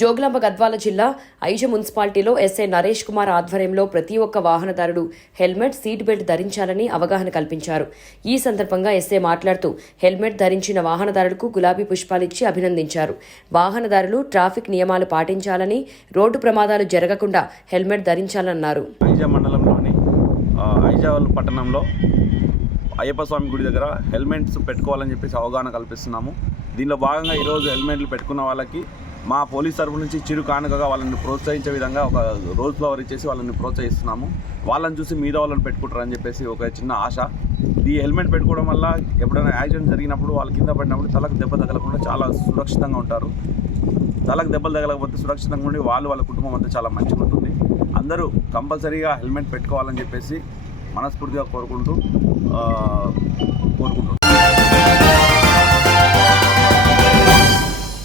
జోగులాంబ గద్వాల జిల్లా ఐజ మున్సిపాలిటీలో ఎస్ఐ నరేష్ కుమార్ ఆధ్వర్యంలో ప్రతి ఒక్క వాహనదారుడు హెల్మెట్ సీట్ బెల్ట్ ధరించాలని అవగాహన కల్పించారు. ఈ సందర్భంగా ఎస్ఐ మాట్లాడుతూ హెల్మెట్ ధరించిన వాహనదారులకు గులాబీ పుష్పాలిచ్చి అభినందించారు. వాహనదారులు ట్రాఫిక్ నియమాలు పాటించాలని రోడ్డు ప్రమాదాలు జరగకుండా హెల్మెట్ ధరించాలన్నారు. ఐజా మండలంలోని ఐజావల్ పట్టణంలో అయ్యప్ప స్వామి గుడి దగ్గర హెల్మెట్స్ పెట్టుకోవాలని చెప్పేసి అవగాహన కల్పిస్తున్నాము. దీనిలో భాగంగా ఈరోజు హెల్మెట్లు పెట్టుకున్న వాళ్ళకి మా పోలీస్ తరఫు నుంచి చిరు కానుకగా వాళ్ళని ప్రోత్సహించే విధంగా ఒక రోజ్ ఫ్లవర్ ఇచ్చేసి వాళ్ళని ప్రోత్సహిస్తున్నాము. వాళ్ళని చూసి మీద వాళ్ళని పెట్టుకుంటారని చెప్పేసి ఒక చిన్న ఆశ. ఈ హెల్మెట్ పెట్టుకోవడం వల్ల ఎప్పుడైనా యాక్సిడెంట్ జరిగినప్పుడు వాళ్ళ కింద పడినప్పుడు తలకు దెబ్బ తగలకుండా చాలా సురక్షితంగా ఉంటారు. తలకు దెబ్బలు తగలకపోతే సురక్షితంగా ఉండి వాళ్ళు వాళ్ళ కుటుంబం అంతా చాలా మంచిగా ఉంటుంది. అందరూ కంపల్సరీగా హెల్మెట్ పెట్టుకోవాలని చెప్పేసి మనస్ఫూర్తిగా కోరుకుంటూ కోరుకుంటున్నాం.